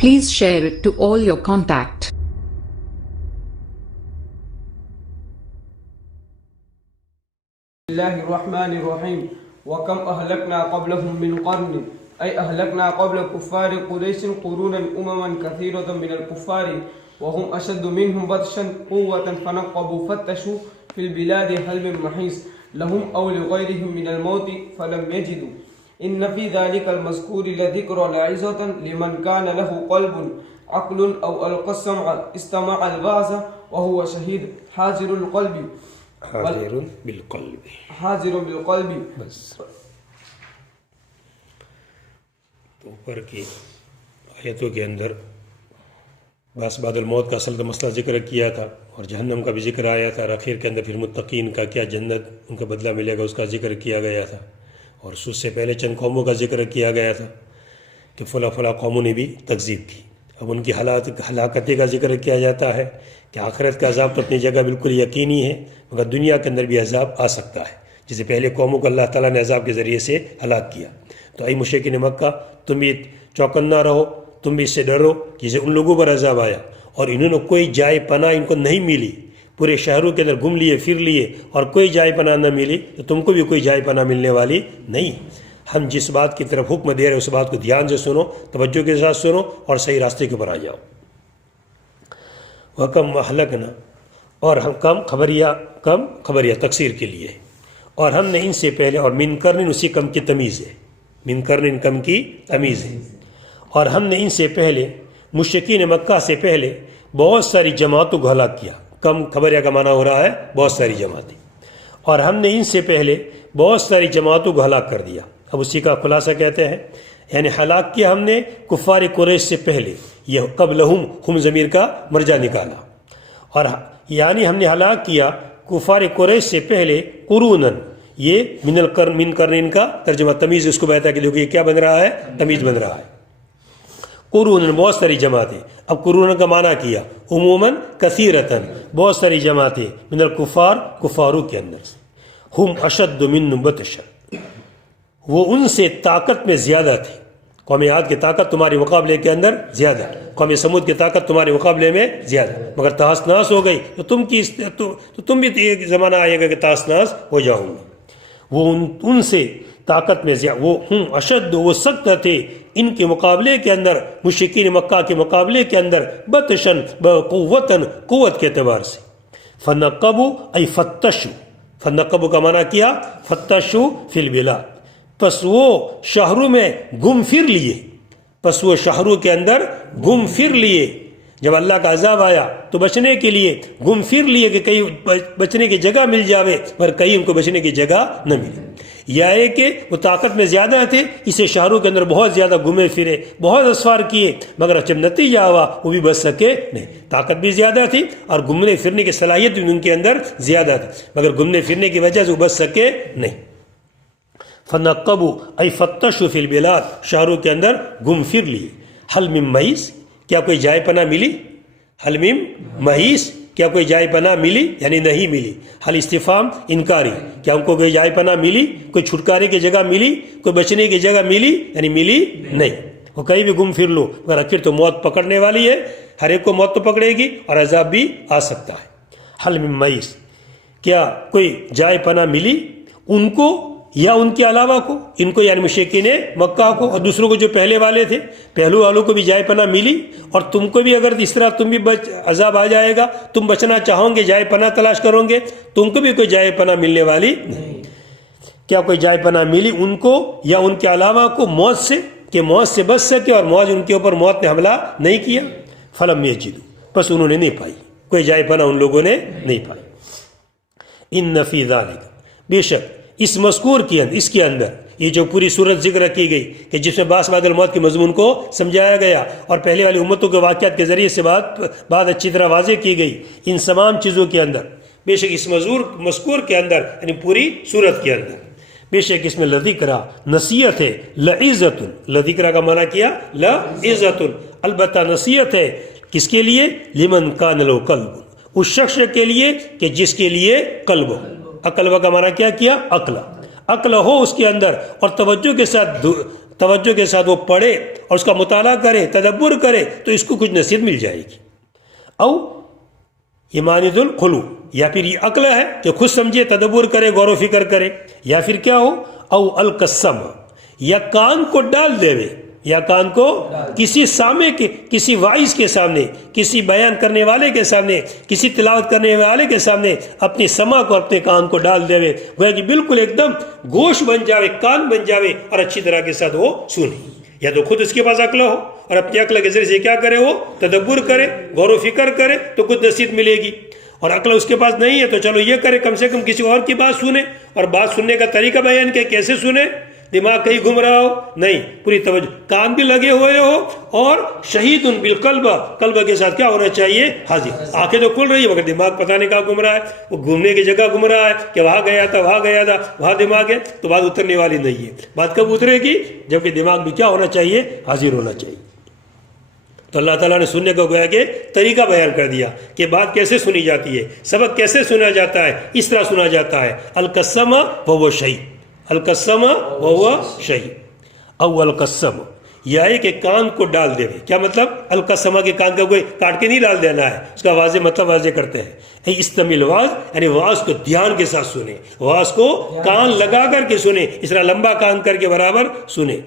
Please share it to all your contact. بسم الله الرحمن الرحيم وكم أهلكنا قبلهم من قرن أي أهلكنا قبل كفار قريش قرونا أمما كثيرة من الكفار وهم أشد منهم بطشا قوة فنقبوا فتشوا في البلاد هل من محيص لهم أو لغيرهم من الموت فلم يجدوا إن في ذلك المذكور لذكر لعظة لمن كان له قلب عقل أو ألقى السمع استمع البعث وهو شهيد حاضر القلب حاضر بالقلب بس تو اوپر کی آیتوں کے اندر بعض بعد الموت کا اصل کا مسئلہ ذکر کیا تھا اور جہنم کا بھی ذکر آیا تھا اور آخر کے اندر پھر متقین کا کیا جنت ان کا بدلہ ملے گا اس کا ذکر کیا گیا تھا اور اس سے پہلے چند قوموں کا ذکر کیا گیا تھا کہ فلاں قوموں نے بھی تکذیب کی. اب ان کی ہلاکت کا ذکر کیا جاتا ہے کہ آخرت کا عذاب تو اپنی جگہ بالکل یقینی ہے مگر دنیا کے اندر بھی عذاب آ سکتا ہے جسے پہلے قوموں کو اللہ تعالیٰ نے عذاب کے ذریعے سے ہلاک کیا. تو اے مشرکین مکہ تم بھی چوکنا رہو, تم بھی اس سے ڈرو جسے ان لوگوں پر عذاب آیا اور انہوں نے کوئی جائے پناہ ان کو نہیں ملی, پورے شہروں کے اندر گھوم لیے پھر لیے اور کوئی جائے پناہ نہ ملی تو تم کو بھی کوئی جائے پناہ ملنے والی نہیں. ہم جس بات کی طرف حکم دے رہے ہیں اس بات کو دھیان سے سنو, توجہ کے ساتھ سنو اور صحیح راستے کے اوپر آ جاؤ. وَكَمْ أَهْلَكْنَا اور ہم کم خبریہ تکثیر کے لیے اور ہم نے ان سے پہلے اور من قرن اسی کم کی تمیز ہے, من قرن کم کی تمیز ہے. اور ہم نے ان سے پہلے مشرکین مکہ سے پہلے بہت ساری جماعتوں کو ہلاک کیا. کم خبریہ کا معنی ہو رہا ہے بہت ساری جماعتیں. اور ہم نے ان سے پہلے بہت ساری جماعتوں کو ہلاک کر دیا. اب اسی کا خلاصہ کہتے ہیں یعنی ہلاک کیا ہم نے کفار قریش سے پہلے, یہ قبلہم ہم ضمیر کا مرجع نکالا, اور یعنی ہم نے ہلاک کیا کفار قریش سے پہلے قرونن, یہ من قرن کا ترجمہ تمیز اس کو بہتا ہے کہ دیکھو یہ کیا بن رہا ہے, تمیز بن رہا ہے. قرونن بہت ساری جماعتیں. اب قرونن کا معنی کیا عموماً کثیرتاً بہت ساری جماعتیں من الکفار کفاروں کے اندر سے. ہم اشد منہم بطشا وہ ان سے طاقت میں زیادہ تھی. قوم عاد کی طاقت تمہارے مقابلے کے اندر زیادہ, قوم سمود کی طاقت تمہارے مقابلے میں زیادہ, مگر تاس ناس ہو گئی تو تم بھی ایک زمانہ آئے گا کہ تاس ناس ہو جاؤ گے. وہ ان سے طاقت میں زیادہ, وہ ہم اشد وہ سخت تھے ان کے مقابلے کے اندر, مشرکین مکہ کے مقابلے کے اندر, بطشن قوتاً قوت کے اعتبار سے. فنقبوا ای فتشوا, فنقبوا کا معنی کیا فتشوا فی البلاد, پس وہ شہروں میں گم پھر لیے, پس وہ شہروں کے اندر گم پھر لیے. جب اللہ کا عذاب آیا تو بچنے کے لیے گم پھر لیے کہ کہیں بچنے کی جگہ مل جاوے, پر کہیں ان کو بچنے کی جگہ نہ ملے. یا ہے کہ وہ طاقت میں زیادہ تھے اسے شہروں کے اندر بہت زیادہ گھومے پھرے, بہت اسفار کیے, مگر جب نتیجہ ہوا وہ بھی بچ سکے نہیں. طاقت بھی زیادہ تھی اور گھومنے پھرنے کی صلاحیت بھی ان کے اندر زیادہ تھی, مگر گھومنے پھرنے کی وجہ سے وہ بچ سکے نہیں. فنقبوا ای فتشوا فی البلاد شہروں کے اندر گم پھر لیے. حل من محیص کیا کوئی جائے پناہ ملی, حل من محیص کیا کوئی جائے پناہ ملی یعنی نہیں ملی. حل استفہام انکاری, کیا ان کو کوئی جائے پناہ ملی, کوئی چھٹکارے کی جگہ ملی, کوئی بچنے کی جگہ ملی یعنی ملی نہیں. وہ کہیں بھی گم پھر لو مگر آخر تو موت پکڑنے والی ہے, ہر ایک کو موت تو پکڑے گی اور عذاب بھی آ سکتا ہے. حل من محیص کیا کوئی جائے پناہ ملی ان کو یا ان کے علاوہ کو, ان کو یعنی مشرکین مکہ کو اور دوسروں کو جو پہلے والے تھے, پہلو والوں کو بھی جائے پناہ ملی اور تم کو بھی اگر اس طرح تم بھی عذاب آ جائے گا, تم بچنا چاہو گے, جائے پناہ تلاش کرو گے, تم کو بھی کوئی جائے پناہ ملنے والی نہیں. کیا کوئی جائے پناہ ملی ان کو یا ان کے علاوہ کو موت سے, کہ موت سے بچ سکے اور موت ان کے اوپر موت نے حملہ نہیں کیا. فلم یجدوا بس انہوں نے نہیں پائی, کوئی جائے پناہ ان لوگوں نے نہیں پائی. ان فی ذالک بے شک اس مذکور کے اندر, اس کے اندر یہ جو پوری صورت ذکر کی گئی کہ جس میں بعض بعد الموت کے مضمون کو سمجھایا گیا اور پہلے والی امتوں کے واقعات کے ذریعے سے بات اچھی طرح واضح کی گئی, ان تمام چیزوں کے اندر بے شک اس مذکور کے اندر یعنی پوری صورت کے اندر بے شک اس میں لذکرہ نصیحت ہے, لعزت, لذکرہ کا معنی کیا لعزت, البتہ نصیحت ہے کس کے لیے, لمن کان لہ قلب, اس شخص کے لیے کہ جس کے لیے قلب ہو. قلب کا معنی کیا عقل, عقل ہو اس کے اندر اور توجہ کے ساتھ توجہ کے ساتھ وہ پڑھے اور اس کا مطالعہ کرے، تدبر کرے، تو اس کو کچھ نصیحت مل جائے گی۔ او ایمانت الخلو، یا پھر یہ عقل ہے کہ خود سمجھے، تدبر کرے، غور و فکر کرے، یا پھر کیا ہو، او القسم، یا کان کو ڈال دے، یا کان کو کسی سامع کے، کسی وائز کے سامنے، کسی بیان کرنے والے کے سامنے، کسی تلاوت کرنے والے کے سامنے اپنی سماع کو، اپنے کان کو ڈال دے، گویا کہ بالکل ایک دم گوش بن جاوے، کان بن جاوے، اور اچھی طرح کے ساتھ وہ سنے۔ یا تو خود اس کے پاس عقل ہو اور اپنی عقل کے ذریعے سے کیا کرے، وہ تدبر کرے، غور و فکر کرے، تو کچھ نصیحت ملے گی۔ اور عقل اس کے پاس نہیں ہے تو چلو یہ کرے، کم سے کم کسی اور کی بات سنے، اور بات سننے کا طریقہ بیان کہ کیسے سنے، دماغ کہیں گھوم رہا ہو نہیں، پوری توجہ، کان بھی لگے ہوئے ہو، اور شہید بالقلب، قلب کے ساتھ کیا ہونا چاہیے، حاضر۔ آنکھیں تو کھل رہی ہے مگر دماغ پتہ نہیں کہاں گھوم رہا ہے، وہ گھومنے کی جگہ گھوم رہا ہے کہ وہاں گیا تھا، وہاں گیا تھا، وہاں دماغ ہے، تو بات اترنے والی نہیں ہے۔ بات کب اترے گی، جبکہ دماغ بھی کیا ہونا چاہیے، حاضر ہونا چاہیے۔ تو اللہ تعالیٰ نے سننے کو گویا کہ طریقہ بیان کر دیا کہ بات کیسے سنی جاتی ہے، سبق کیسے سنا جاتا ہے، اس طرح سنا جاتا ہے۔ القسم وهو شہید، القسم وهو شہید، او القسم، یہ ہے کہ کان کو ڈال دے۔ کیا مطلب، القسمہ کے کان کا کوئی کاٹ کے نہیں ڈال دینا ہے، اس کا واضح مطلب واضح کرتے ہیں۔ استمل واز، یعنی واز کو دھیان کے ساتھ سنے، واز کو کان لگا کر کے سنے، اس طرح لمبا کان کر کے برابر سنے۔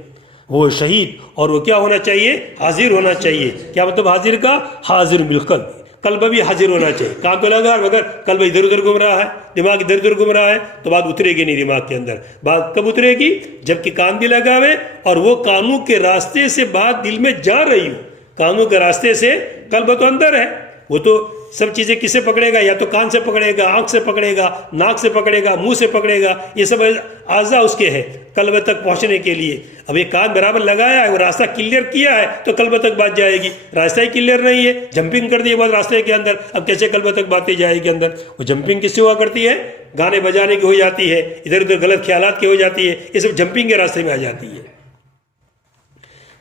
وہ شہید، اور وہ کیا ہونا چاہیے، حاضر ہونا چاہیے۔ کیا مطلب حاضر کا، حاضر بالقلب، قلب بھی حاضر ہونا چاہیے۔ کان تو لگا مگر قلب ادھر ادھر گھوم رہا ہے، دماغ ادھر ادھر گھوم رہا ہے، تو بات اترے گی نہیں دماغ کے اندر۔ بات کب اترے گی، جبکہ کان بھی لگا ہوئے اور وہ کانوں کے راستے سے بات دل میں جا رہی ہو۔ کانوں کے راستے سے، قلب تو اندر ہے، وہ تو سب چیزیں کس سے پکڑے گا، یا تو کان سے پکڑے گا، آنکھ سے پکڑے گا، ناک سے پکڑے گا، منہ سے پکڑے گا، یہ سب اعضاء اس کے ہیں قلب تک پہنچنے کے لیے۔ اب یہ کان برابر لگایا ہے، وہ راستہ کلیئر کیا ہے تو قلب تک بات جائے گی۔ راستہ ہی کلیئر نہیں ہے، جمپنگ کر دی بات راستے کے اندر، اب کیسے قلب تک باتیں جائے گی اندر۔ وہ جمپنگ کس سے ہوا کرتی ہے، گانے بجانے کی ہو جاتی ہے، ادھر ادھر غلط خیالات کی ہو جاتی ہے، یہ سب جمپنگ کے راستے میں آ جاتی ہے۔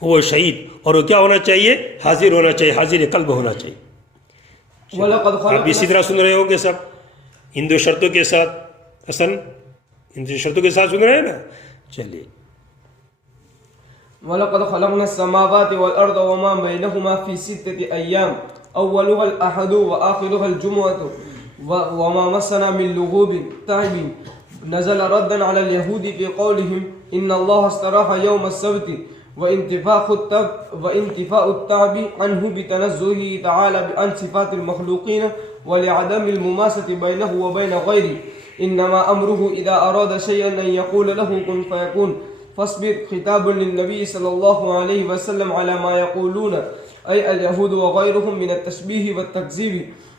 وہ شہید، اور وہ کیا ہونا چاہیے، حاضر ہونا چاہیے، حاضر قلب ہونا چاہیے۔ آپ اسی طرح سن رہے ہوں گے سب، ان دو شرطوں کے ساتھ، حسن ان دو شرطوں کے ساتھ سن رہے ہیں نا، چلیے۔ وَلَقَدْ خَلَقْنَا السَّمَاوَاتِ وَالْأَرْضَ وَمَا بَيْنَهُمَا فِي سِتَّةِ أَيَّامٍ أَوَّلُهَا الْأَحَدُ وَآخِرُهَا الْجُمُعَةُ وَمَا مَسَّنَا مِنْ لُغُوبٍ تَعِبٍ نَزَلَ رَدًّا عَلَى الْيَهُودِ فِي قَوْلِهِمْ إِنَّ اللَّهَ اسْتَرَاحَ يَوْمَ السَّبْتِ وانتفاء التعب عنه بتنزهه تعالى عن صفات المخلوقين ولعدم المماسة بينه وبين غيره. إنما أمره إذا أراد شيئا أن يقول له كن فيكون. فاصبر خطاب للنبي صلى الله عليه وسلم على ما يقولون أي اليهود وغيرهم من التشبيه والتكذيب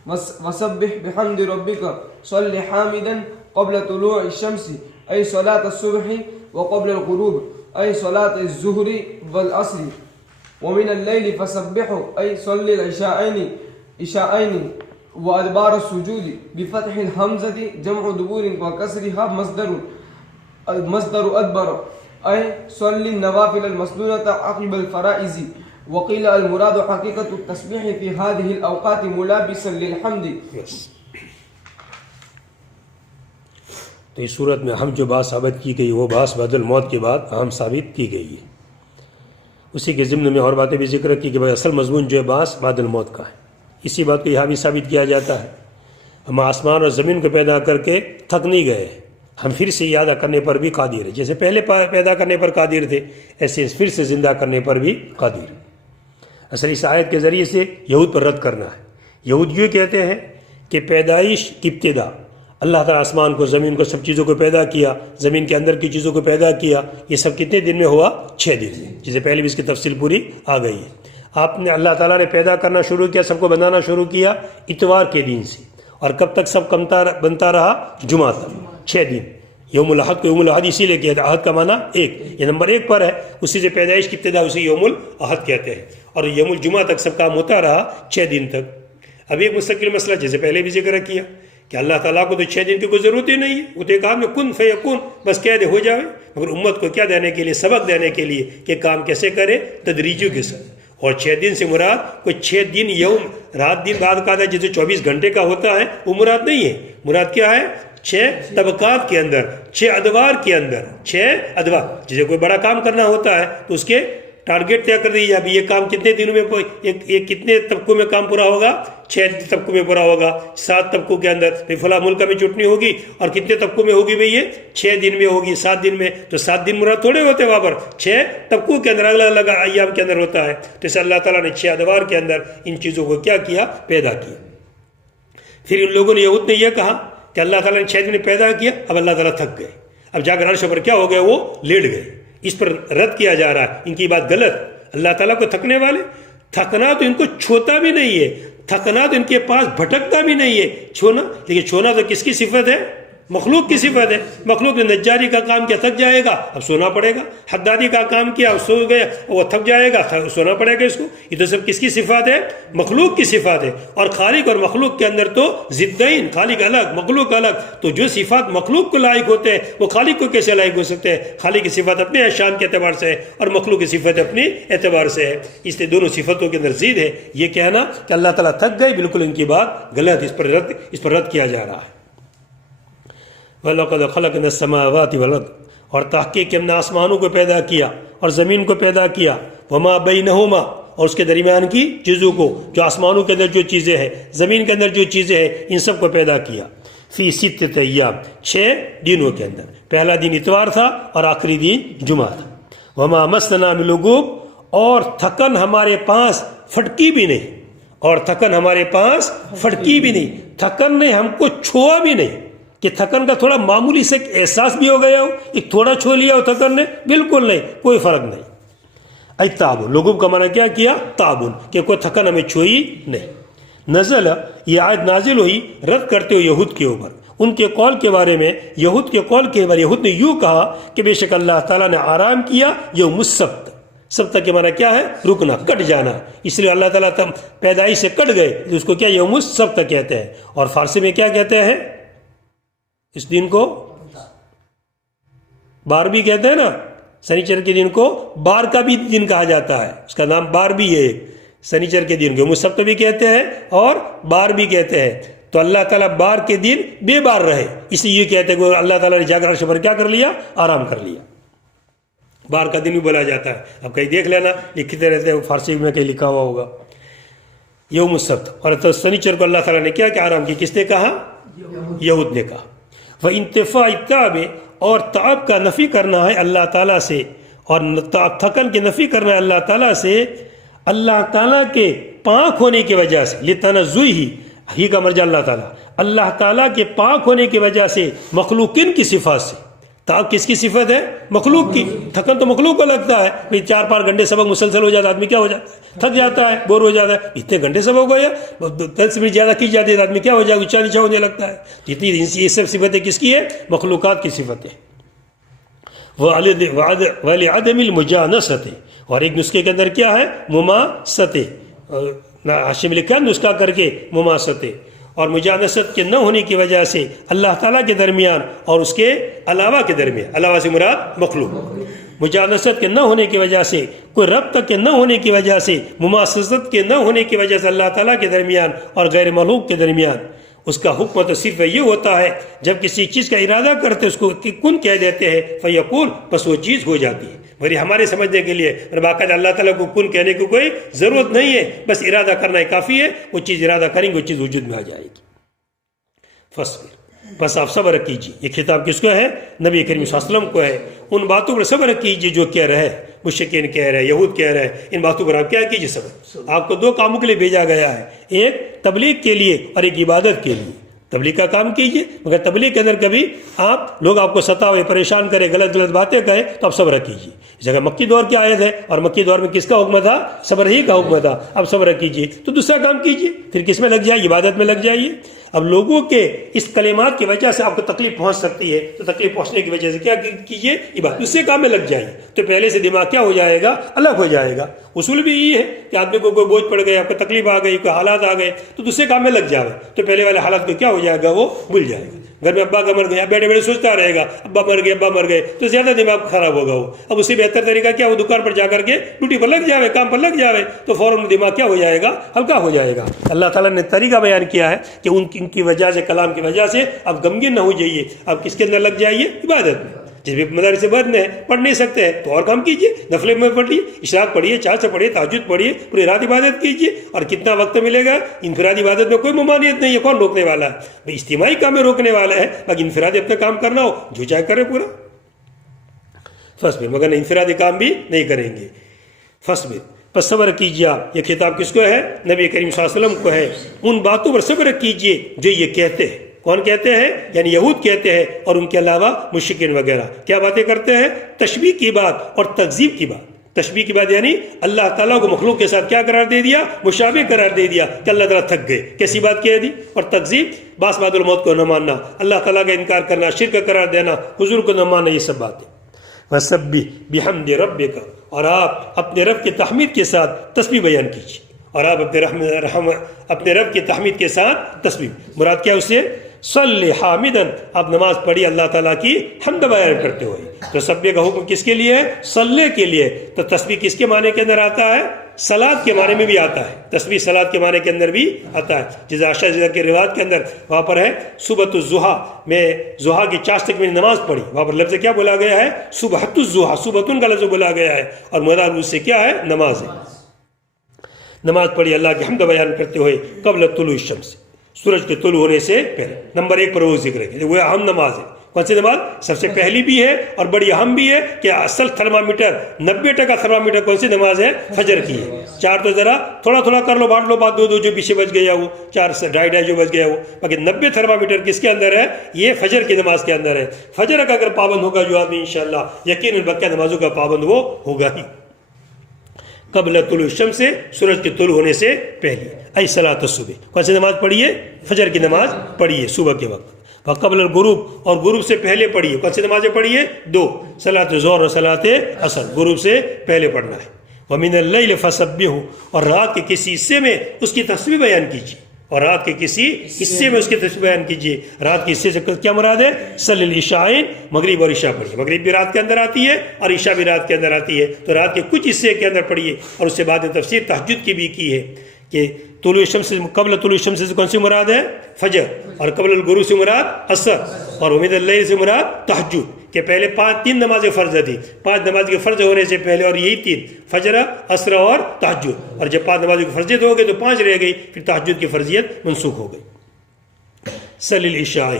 وسبح بحمد ربك صل حامدا قبل طلوع الشمس أي صلاة الصبح وقبل الغروب أي صلاة الظهر والعصر ومن الليل فسبحوا أي صل العشاءين وأدبار السجود بفتح الهمزة جمع دبور وكسرها مصدر أدبر أي صل النوافل المسنونة عقب الفرائض. وقيل المراد حقيقة التسبيح في هذه الأوقات ملابسا للحمد. تو اس صورت میں ہم جو بات ثابت کی گئی وہ بات بعد الموت کے بعد اہم ثابت کی گئی ہے۔ اسی کے ضمن میں اور باتیں بھی ذکر کی کہ بھائی اصل مضمون جو ہے باس بعد الموت کا ہے۔ اسی بات کو یہاں بھی ثابت کیا جاتا ہے، ہم آسمان اور زمین کو پیدا کر کے تھک نہیں گئے، ہم پھر سے یاد کرنے پر بھی قادر ہیں۔ جیسے پہلے پیدا کرنے پر قادر تھے، ایسے پھر سے زندہ کرنے پر بھی قادر ہیں۔ اصل اس آیت کے ذریعے سے یہود پر رد کرنا ہے۔ یہود یہ کہتے ہیں کہ پیدائش کی ابتدا، اللہ تعالیٰ آسمان کو، زمین کو، سب چیزوں کو پیدا کیا، زمین کے اندر کی چیزوں کو پیدا کیا، یہ سب کتنے دن میں ہوا؟ 6 دن میں، جسے پہلے بھی اس کی تفصیل پوری آ گئی ہے۔ آپ نے اللہ تعالیٰ نے پیدا کرنا شروع کیا، سب کو بنانا شروع کیا اتوار کے دن سے، اور کب تک سب بنتا رہا؟ جمعہ تک، 6 دن۔ یوم الاحد کو یوم الاحد اسی لیے کہتے ہیں، احد کا معنی ایک، یہ نمبر 1 پر ہے، اسی سے پیدائش کی ابتدا، اسے یوم الاحد کہتے ہیں، اور یوم الجمعہ تک سب کام ہوتا رہا 6 دن تک۔ اب ایک مستقل مسئلہ جیسے پہلے بھی ذکر کیا کہ اللہ تعالیٰ کو تو 6 دن کی کوئی ضرورت ہی نہیں ہے، وہ تو ایک کام میں کن فیکون بس کہہ دے ہو جاوے، مگر امت کو کیا دینے کے لیے؟ سبق دینے کے لیے کہ کام کیسے کرے، تدریجیوں کے ساتھ۔ اور 6 دن سے مراد کوئی 6 دن یوم رات دن بعد کا جیسے 24 گھنٹے کا ہوتا ہے وہ مراد نہیں ہے، مراد کیا ہے؟ 6 طبقات کے اندر، 6 ادوار کے اندر، 6 ادوار. جسے کوئی بڑا کام کرنا ہوتا ہے تو اس کے ٹارگیٹ طے کر دیجیے. ابھی یہ کام کتنے دنوں میں ایک کتنے طبقوں میں کام پورا ہوگا؟ 6 طبقوں میں پورا ہوگا. 7 طبقوں کے اندر پھر فلاں ملک میں چٹنی ہوگی اور کتنے طبقوں میں ہوگی بھئی؟ یہ 6 دن میں ہوگی، 7 دن میں. تو 7 دن مراد تھوڑے ہوتے وہاں پر، 6 طبقوں کے اندر الگ الگ ایام کے اندر ہوتا ہے. تو اس اللہ تعالیٰ نے 6 ادوار کے اندر ان چیزوں کو کیا کیا؟ پیدا کیا. پھر ان لوگوں نے یہود نے یہ کہا کہ اللہ تعالیٰ نے 6 دن میں پیدا کیا، اب اللہ تعالیٰ تھک گئے، اب جا کر عرش پر کیا ہو گئے؟ وہ لیٹ گئے. اس پر رد کیا جا رہا ہے، ان کی بات غلط. اللہ تعالیٰ کو تھکنے والے، تھکنا تو ان کو چھوتا بھی نہیں ہے، تھکنا تو ان کے پاس بھٹکتا بھی نہیں ہے. چھونا، لیکن چھونا تو کس کی صفت ہے؟ مخلوق کی صفت ہے. مخلوق نے نجاری کا کام کیا، تھک جائے گا، اب سونا پڑے گا. حدادی کا کام کیا، اب سو گیا، وہ تھک جائے گا، سونا پڑے گا اس کو. یہ تو سب کس کی صفات ہے؟ مخلوق کی صفات ہے. اور خالق اور مخلوق کے اندر تو ضدین، خالق الگ مخلوق الگ. تو جو صفات مخلوق کو لائق ہوتے ہیں وہ خالق کو کیسے لائق ہو سکتے ہیں؟ خالق کی صفات اپنے شان کے اعتبار سے ہے اور مخلوق کی صفت اپنے اعتبار سے ہے. اس لیے دونوں صفتوں کے اندر ضد ہے. یہ کہنا کہ اللہ تعالیٰ تھک گئے، بالکل ان کی بات غلط. اس پر رد کیا جا رہا ہے. وَلَقَدْ خَلَقْنَا السَّمَاوَاتِ وَالْأَرْضَ، اور تحقیق ہم نے آسمانوں کو پیدا کیا اور زمین کو پیدا کیا. وَمَا بَيْنَهُمَا، اور اس کے درمیان کی چیزوں کو، جو آسمانوں کے اندر جو چیزیں ہیں، زمین کے اندر جو چیزیں ہیں، ان سب کو پیدا کیا. فی 6 ایام، 6 دنوں کے اندر. پہلا دن اتوار تھا اور آخری دن جمعہ تھا. وَمَا مَسَّنَا مِن لُغُوب، اور تھکن ہمارے پاس پھٹکی بھی نہیں، اور تھکن ہمارے پاس پھٹکی بھی نہیں. تھکن نے ہم کو چھوا بھی نہیں کہ تھکن کا تھوڑا معمولی سے احساس بھی ہو گیا ہو، ایک تھوڑا چھو لیا ہو تھکن نے، بالکل نہیں، کوئی فرق نہیں. ای تعبن، لغوب کا معنی کیا کیا؟ تعبن، کہ کوئی تھکن ہمیں چھوئی نہیں. نزل، یہ آیت نازل ہوئی رد کرتے ہو یہود کے اوپر، ان کے قول کے بارے میں. یہود کے قول کے بارے یہود نے یوں کہا کہ بے شک اللہ تعالیٰ نے آرام کیا یوم السبت. سبت کے معنی کیا ہے؟ رکنا، کٹ جانا. اس لیے اللہ تعالیٰ پیدائش سے کٹ گئے، اس کو کیا یوم السبت کہتے ہیں. اور فارسی میں کیا کہتے ہیں اس دن کو؟ بار بھی کہتے ہیں نا. سنیچر کے دن کو بار کا بھی دن کہا جاتا ہے، اس کا نام بار بھی ہے. سنیچر کے دن کو مسبت بھی کہتے ہیں اور بار بھی کہتے ہیں. تو اللہ تعالیٰ بار کے دن بے بار رہے، اس لیے یہ کہتے ہیں کہ اللہ تعالیٰ نے جا کر عرش پر کیا کر لیا؟ آرام کر لیا. بار کا دن بھی بولا جاتا ہے. اب کہیں دیکھ لینا، لکھتے رہتے ہیں فارسی میں کہیں لکھا ہوا ہوگا یوم السبت. اور تو سنیچر کو اللہ تعالیٰ نے کیا کہ آرام کی. کس نے کہا؟ یہود نے کہا. وہ انتفاع تعب، اور تعب کا نفی کرنا ہے اللہ تعالیٰ سے، اور تھکن کی نفی کرنا ہے اللہ تعالیٰ سے، اللہ تعالیٰ کے پاک ہونے کی وجہ سے. لتنزہہ، ہی کا مرجع اللہ تعالیٰ، اللہ تعالیٰ کے پاک ہونے کی وجہ سے مخلوقین کی صفات سے. تعب کس کی صفت ہے؟ مخلوق کی. تھکن تو مخلوق کو لگتا ہے. بھئی 4-5 گھنٹے سبق مسلسل ہو جاتا ہے، آدمی کیا ہو جاتا ہے؟ تھک جاتا ہے، بور ہو جاتا ہے. اتنے گھنٹے سبق ہو گیا، 10 منٹ زیادہ کی جاتی ہے، آدمی کیا ہو جائے گا؟ اونچا نیچا ہونے لگتا ہے. اتنی یہ سب صفتیں کس کی ہے؟ مخلوقات کی صفتیں. وَلِعَدَمِ الْمُجَانَسَةِ، اور ایک نسخے کے اندر کیا ہے؟ مماست. ہاشم لکھا ہے نسخہ کر کے مماست. اور مجانست کے نہ ہونے کی وجہ سے اللہ تعالیٰ کے درمیان اور اس کے علاوہ کے درمیان، علاوہ سے مراد مخلوق، مجانست کے نہ ہونے کی وجہ سے، کوئی ربط کے نہ ہونے کی وجہ سے، مماست کے نہ ہونے کی وجہ سے اللہ تعالیٰ کے درمیان اور غیر مخلوق کے درمیان. اس کا حکم تو صرف یہ ہوتا ہے جب کسی چیز کا ارادہ کرتے اس کو کن کہہ دیتے ہیں، فیقول، بس وہ چیز ہو جاتی ہے. میری ہمارے سمجھنے کے لیے باقاعدہ اللہ تعالیٰ کو کن کہنے کی کوئی ضرورت نہیں ہے، بس ارادہ کرنا ہی کافی ہے. وہ چیز ارادہ کریں گے وہ چیز وجود میں آ جائے گی. فصبر، بس آپ صبر کیجیے. یہ خطاب کس کو ہے؟ نبی کریم صلی اللہ علیہ وسلم کو ہے. ان باتوں پر صبر کیجیے جو کہہ رہے ہیں، مشرکین کہہ رہے ہیں، یہود کہہ رہے ہیں. ان باتوں پر آپ کیا کیجیے؟ صبر. آپ کو 2 کاموں کے لیے بھیجا گیا ہے، ایک تبلیغ کے لیے اور ایک عبادت کے لیے. تبلیغ کا کام کیجیے، مگر تبلیغ کے اندر کبھی لوگ آپ کو ستاوے، پریشان کرے، غلط باتیں کہیں تو آپ صبر کیجیے. اس جگہ مکی دور کی آیت ہے، اور مکی دور میں کس کا حکم تھا؟ صبر ہی کا حکم تھا. اب صبر کیجیے تو دوسرا کام کیجیے. پھر کس میں لگ جائے؟ عبادت میں لگ جائیے. اب لوگوں کے اس کلمات کی وجہ سے آپ کو تکلیف پہنچ سکتی ہے، تو تکلیف پہنچنے کی وجہ سے کیا کیجیے؟ عبادت. دوسرے کام میں لگ جائیے تو پہلے سے دماغ کیا ہو جائے گا؟ الگ ہو جائے گا. اصول بھی یہ ہے کہ آدمی کو کوئی بوجھ پڑ گیا، آپ کو تکلیف آ گئی، کوئی حالات آ گئے، تو دوسرے کام میں لگ جائے تو پہلے والے حالات کو کیا ہو جائے گا؟ وہ بھول جائے گا. گھر میں ابا کا مر گیا، بیٹھے بیٹھے سوچتا رہے گا ابا مر گئے تو زیادہ دماغ خراب ہوگا وہ. اب اس سے بہتر طریقہ کیا، وہ دکان پر جا کر کے ڈیوٹی پر لگ جائے، کام پر لگ جائے، تو فوراً دماغ کیا ہو جائے گا، ہلکا ہو جائے گا. اللہ تعالیٰ نے طریقہ بیان کیا ہے کہ ان کی وجہ سے، کلام کی وجہ سے اب غمگین نہ ہو جائیے. اب کس کے اندر لگ جائیے، عبادت میں. جس بھی مدارس بند ہے، پڑھ نہیں سکتے ہیں تو اور کام کیجیے، نفل میں پڑھیے، اشراق پڑھیے، 4 سے پڑھیے، تہجد پڑھیے، پوری رات عبادت کیجیے. اور کتنا وقت ملے گا، انفرادی عبادت میں کوئی ممانعت نہیں ہے، کون روکنے والا ہے؟ اجتماعی کام میں روکنے والا ہے، باقی انفرادی اپنا کام کرنا ہو جو چاہے کرے پورا. فصبر، مگر انفرادی کام بھی نہیں کریں گے. فصبر، پس صبر کیجیے آپ. یہ خطاب کس کو ہے؟ نبی کریم صلی اللہ علیہ وسلم کو ہے. ان باتوں پر صبر کیجیے جو یہ کہتے ہیں. کون کہتے ہیں؟ یعنی یہود کہتے ہیں اور ان کے علاوہ مشرکین وغیرہ. کیا باتیں کرتے ہیں؟ تشبیہ کی بات اور تکذیب کی بات. تشبیہ کی بات یعنی اللہ تعالیٰ کو مخلوق کے ساتھ کیا قرار دے دیا؟ مشابہ قرار دے دیا کہ اللہ تعالیٰ تھک گئے. کیسی بات کہہ دی؟ اور تکذیب، باس بعد الموت کو نہ ماننا، اللہ تعالیٰ کا انکار کرنا، شرک قرار دینا، حضور کو نہ ماننا، یہ سب باتیں. وَسَبِّحْ بِحَمْدِ رَبِّكَ، اور آپ اپنے رب کی تحمید کے ساتھ تسبیح بیان کیجیے. اور آپ اپنے رب کی تحمید کے ساتھ تسبیح، مراد کیا اس سے؟ صلی حامدن، آپ نماز پڑھی اللہ تعالیٰ کی حمد بیان کرتے ہوئے. تو تسبیح کا حکم کس کے لیے ہے؟ صلی کے لیے. تو تسبیح کس کے معنی کے اندر آتا ہے؟ صلاۃ کے معنی میں بھی آتا ہے. تسبیح صلاۃ کے معنی کے اندر بھی آتا ہے. جیسے عائشہ رضی اللہ کے روایت کے اندر وہاں پر ہے صبح الضحیٰ، میں ضحیٰ کی چاشت میں نماز پڑھی، وہاں پر لفظ کیا بولا گیا ہے؟ صبحۃ الضحیٰ، صبحۃ کا لفظ بولا گیا ہے اور مراد اس سے کیا ہے؟ نماز ہے. نماز پڑھی اللہ کی حمد بیان کرتے ہوئے قبل طلوع الشمس، سورج کے طلوع ہونے سے پہلے. نمبر 1 پر وہ ذکر ہے، وہ اہم نماز ہے. کون سی نماز؟ سب سے پہلی بھی ہے اور بڑی اہم بھی ہے کہ اصل تھرمامیٹر 90% تھرمامیٹر کون سی نماز ہے؟ فجر کی ہے. 4 تو ذرا تھوڑا تھوڑا کر لو، بانٹ لو، بات 2 جو پیچھے بچ گیا وہ 4 سے 2.5 جو بچ گیا وہ. باقی 90 تھرمامیٹر کس کے اندر ہے؟ یہ فجر کی نماز کے اندر ہے. فجر کا اگر پابند ہوگا جو آدمی انشاءاللہ یقیناً بقیہ نمازوں کا پابند وہ ہوگا ہی. قبل طلوع الشمس سے، سورج کے طلوع ہونے سے پہلے. ای صلاۃ الصبح، کون سی نماز پڑھیے؟ فجر کی نماز پڑھیے صبح کے وقت. قبل الغروب، اور غروب سے پہلے پڑھیے. کون سی نمازیں پڑھیے؟ 2، صلاۃ ظہر اور صلاۃ عصر، غروب سے پہلے پڑھنا ہے. ومن اللیل فسبحہ، اور رات کے کسی حصے میں اس کی تسبیح بیان کیجیے. اور رات کے کسی حصے میں اس کی تسبیح بیان کیجیے. رات کے حصے سے کیا مراد ہے؟ صلی العشاءین، مغرب اور عشاء پڑھیے. مغرب بھی رات کے اندر آتی ہے اور عشاء بھی رات کے اندر آتی ہے، تو رات کے کچھ حصے کے اندر پڑھیے. اور اس سے بعد تفسیر تہجد کی بھی کی ہے کہ طلوع الشمس، قبل طلوع الشمس سے کون سی مراد ہے؟ فجر. اور قبل الغروب سے مراد عصر. اور امید اللیل سے مراد تہجد. کہ پہلے 3 نمازیں فرض تھی، 5 نماز کے فرض ہونے سے پہلے، اور یہی 3 فجر، عصر اور تہجد. اور جب 5 نمازوں کی فرضیت ہو گئی تو 5 رہ گئی، پھر تہجد کی فرضیت منسوخ ہو گئی. صلی العشاء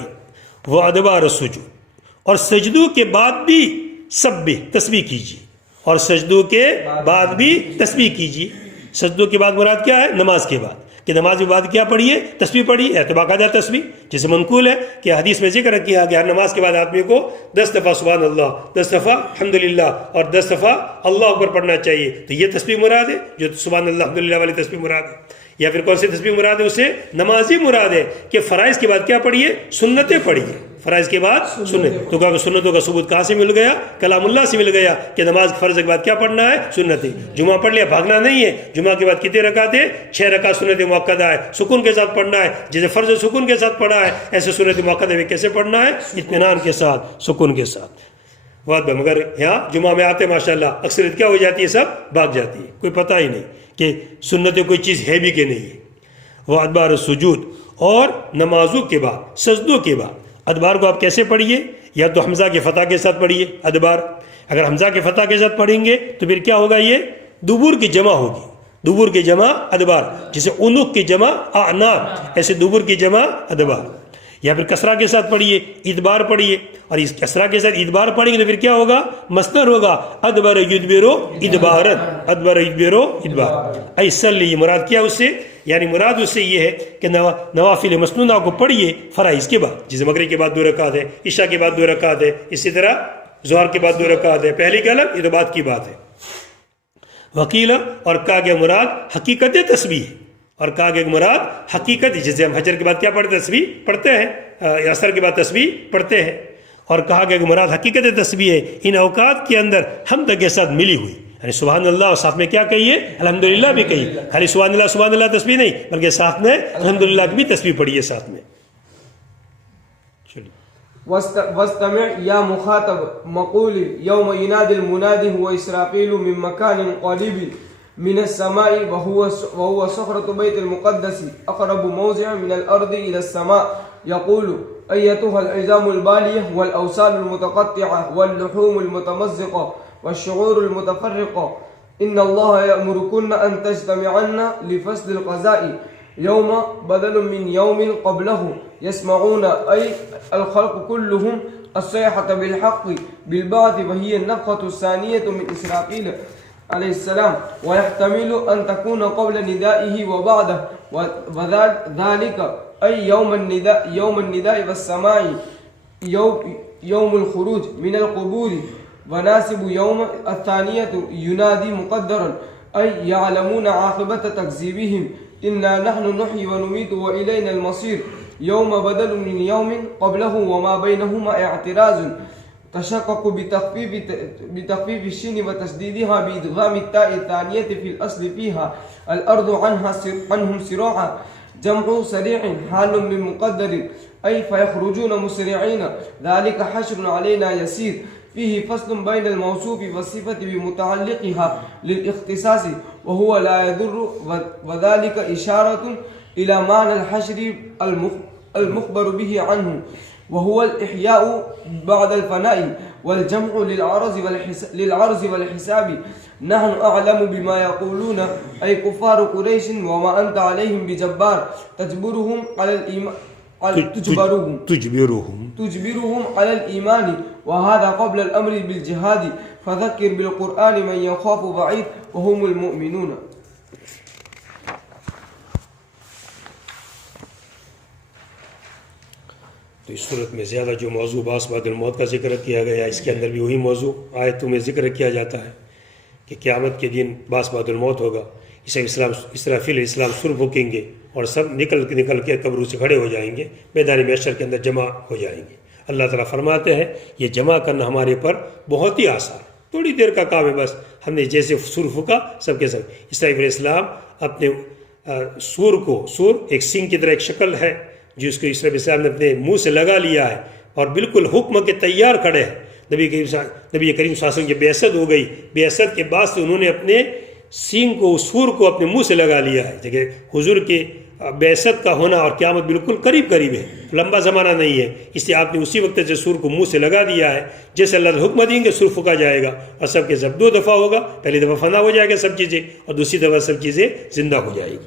و ادبار السجود، اور سجدوں کے بعد بھی سبح، تسبیح کیجیے. اور سجدوں کے بعد بھی تسبیح کیجیے. سجدوں کے بعد مراد کیا ہے؟ نماز کے بعد. کہ نماز کے بعد کیا پڑھیے؟ تسبیح پڑھیے. باقاعدہ تسبیح، جسے منقول ہے کہ حدیث میں ذکر کیا کہ ہر نماز کے بعد آدمی کو 10 دفعہ سبحان اللہ، 10 دفعہ الحمدللہ اور 10 دفعہ اللہ اکبر پڑھنا چاہیے. تو یہ تسبیح مراد ہے، جو سبحان اللہ الحمدللہ والی تسبیح مراد ہے. یا پھر کون سی تسبیح مراد ہے؟ اسے نمازی مراد ہے کہ فرائض کے بعد کیا پڑھیے؟ سنتیں پڑھیے. فرائض کے بعد سنت. تو کہا کہ سنتوں کا ثبوت کہاں سے مل گیا؟ کلام اللہ سے مل گیا کہ نماز فرض کے بعد کیا پڑھنا ہے؟ سنتیں. جمعہ پڑھ لیا، بھاگنا نہیں ہے. جمعہ کے بعد کتنے رکعت ہے؟ 6 رکعت سنت مؤکدہ ہے، سکون کے ساتھ پڑھنا ہے. جیسے فرض سکون کے ساتھ پڑھا ہے، ایسے سنت مؤکدہ میں کیسے پڑھنا ہے؟ اطمینان کے ساتھ، سکون کے ساتھ. مگر یہاں جمعہ میں آتے ماشاءاللہ اکثریت کیا ہو جاتی ہے؟ سب بھاگ جاتی ہے، کوئی پتہ ہی نہیں کہ سنتیں کوئی چیز ہے بھی کہ نہیں ہے. وہ ادبار السجود، اور نمازوں کے بعد، سجدوں کے بعد. ادبار کو آپ کیسے پڑھیے؟ یا تو حمزہ کے فتح کے ساتھ پڑھیے ادبار. اگر حمزہ کے فتح کے ساتھ پڑھیں گے تو پھر کیا ہوگا؟ یہ دبور کی جمع ہوگی. دبور کی جمع ادبار، جیسے انوق کی جمع اعناق، ایسے دبور کی جمع ادبار. یا پھر کسرہ کے ساتھ پڑھیے، ادبار پڑھیے. اور اس کسرہ کے ساتھ ادبار پڑھیں گے تو پھر کیا ہوگا؟ مصدر ہوگا ادبر یدبرو ادبارن، ادبر یدبرو ادبار. ایسلی مراد کیا اس سے؟ یعنی مراد اس سے یہ ہے کہ نوافل مسنونہ کو پڑھیے فرائض کے بعد. جیسے مغرب کے بعد 2 رکعت ہے، عشاء کے بعد 2 رکعت ہے، اسی طرح ظہر کے بعد 2 رکعت ہے. پہلی کا الگ، یہ تو بعد کی بات ہے. وکیل، اور کہا گیا مراد حقیقت تسبیح. اور کہا گیا مراد حقیقت، جیسے ہم حجر کے بعد کیا پڑھتے؟ تسبیح پڑھتے ہیں، عصر کے بعد تسبیح پڑھتے ہیں. اور کہا گیا کہ مراد حقیقت تسبیح ہے ان اوقات کے اندر حمد کے ساتھ ملی ہوئی. یعنی سبحان اللہ، اور ساتھ میں کیا کہیے؟ الحمدللہ بھی کہیے. خالی سبحان اللہ تسبیح نہیں، بلکہ ساتھ میں الحمدللہ کی بھی تسبیح پڑھیے ساتھ میں. چلیے. واستمع یا مخاطب مقول یوم ینادی المنادی هو اسرافیل من مکان قریب من السماء وهو صخرة بيت المقدس أقرب موضع من الأرض إلى السماء يقول أيتها العظام البالية والأوصال المتقطعة واللحوم المتمزقة والشعور المتفرقة إن الله يأمركن أن تجتمعن لفصل القضاء يوم بدل من يوم قبله يسمعون أي الخلق كلهم الصيحة بالحق بالبعث وهي النفخة الثانية من إسرافيل عليه السلام ويحتمل أن تكون قبل ندائه وبعده وذلك أي يوم النداء والسماع يوم الخروج من القبور وناسب يوم الثانية ينادي مقدرا أي يعلمون عاقبة تكذيبهم إنا نحن نحيي ونميت وإلينا المصير يوم بدل من يوم قبله وما بينهما اعتراض تشقق بتخفيف الشين وتشديدها بإدغام التاء الثانية في الأصل فيها الأرض عنهم سراعا جمع سريع حال من مقدر أي فيخرجون مسرعين ذلك حشر علينا يسير فيه فصل بين الموصوف والصفة بمتعلقها للاختصاص وهو لا يضر وذلك إشارة إلى معنى الحشر المخبر به عنه وهو الإحياء بعد الفناء والجمع للعرض والحساب نحن أعلم بما يقولون أي كفار قريش وما أنت عليهم بجبار تجبرهم على الإيمان تجبرهم على الإيمان وهذا قبل الأمر بالجهاد فذكر بالقرآن من يخاف بعيد وهم المؤمنون. تو اس صورت میں زیادہ جو موضوع بعث بعد الموت کا ذکر کیا گیا اس کے اندر بھی وہی موضوع آیتوں میں ذکر کیا جاتا ہے کہ قیامت کے دن بعث بعد الموت ہوگا. اسرافیل علیہ السلام سر پھونکیں گے اور سب نکل کے قبروں سے کھڑے ہو جائیں گے, میدان محشر کے اندر جمع ہو جائیں گے. اللہ تعالیٰ فرماتے ہیں یہ جمع کرنا ہمارے پر بہت ہی آسان, تھوڑی دیر کا کام ہے, بس ہم نے جیسے سر پھونکا سب کے سب. اسرافیل علیہ السلام اپنے سور ایک سینگ کی طرح ایک شکل ہے جس کو اسرافیل علیہ السلام نے اپنے منہ سے لگا لیا ہے اور بالکل حکم کے تیار کھڑے ہیں. نبی کریم صلی اللہ علیہ وسلم کی بعثت ہو گئی, بعثت کے بعد سے انہوں نے اپنے سینگ کو سور کو اپنے منہ سے لگا لیا ہے. دیکھیں حضور کے بعثت کا ہونا اور قیامت بالکل قریب ہے, لمبا زمانہ نہیں ہے, اس لیے آپ نے اسی وقت سے سور کو منہ سے لگا دیا ہے. جیسے اللہ نے حکم دیں گے سور پھونکا جائے گا اور سب کے سب 2 دفعہ ہوگا. پہلی دفعہ فنا ہو جائے گا سب چیزیں اور دوسری دفعہ سب چیزیں زندہ ہو جائے گی.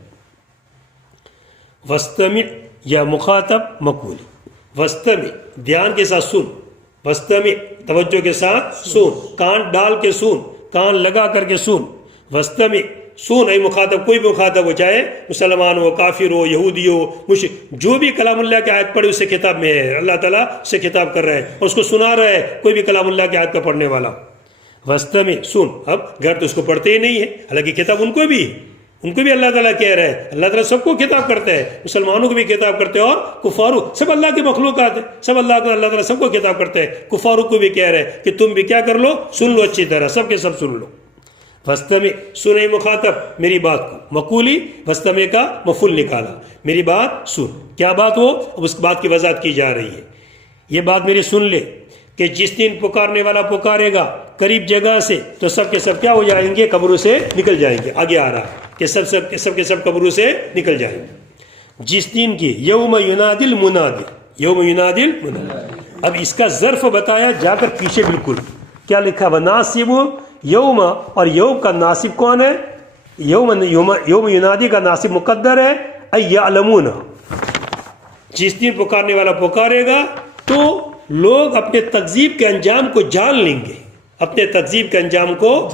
وستمع یا مخاطب مقولی, وستمع دھیان کے ساتھ سن, وستمع توجہ کے ساتھ سن, کان ڈال کے سن, کان لگا کر کے سن. وستمع سن اے مخاطب, کوئی بھی مخاطب ہو, چاہے مسلمان ہو, کافر ہو, یہودی ہو, مشرک, جو بھی کلام اللہ کی آیت پڑھے اس سے خطاب میں ہے. اللہ تعالیٰ سے خطاب کر رہے ہیں اور اس کو سنا رہے ہیں, کوئی بھی کلام اللہ کی آیت کا پڑھنے والا. وستمع سن, اب گھر تو اس کو پڑھتے ہی نہیں ہے, حالانکہ کتاب ان کو بھی اللہ تعالیٰ کہہ رہے ہیں. اللہ تعالیٰ سب کو خطاب کرتے ہیں, مسلمانوں کو بھی خطاب کرتے ہیں اور کفاروں, سب اللہ کی مخلوقات ہیں, سب اللہ تعالیٰ سب کو خطاب کرتے ہیں. کفاروں کو بھی کہہ رہے ہیں کہ تم بھی کیا کر لو, سن لو اچھی طرح, سب کے سب سن لو. وستمع سنے مخاطب میری بات کو, مقولی وستمع کا مفعول نکالا, میری بات سن. کیا بات ہو, اب اس بات کی وضاحت کی جا رہی ہے. یہ بات میری سن لے کہ جس دن پکارنے والا پکارے گا قریب جگہ سے تو سب کے سب کیا ہو جائیں گے, قبروں سے نکل جائیں گے. آگے آ رہا ہے کہ سب کے سب قبروں سے نکل جائیں گے. جس دن کی یوم ینادی المنادی, یوم ینادی المنادی. اب اس کا ظرف بتایا جا کر پیچھے بالکل کیا لکھا, وناسب یوم, اور یوم کا ناصب کون ہے, یوم ینادی کا ناصب مقدر ہے ای یعلمون. جس دن پکارنے والا پکارے گا تو لوگ اپنے تکذیب کے انجام کو جان لیں گے, اپنے تکذیب کے انجام کو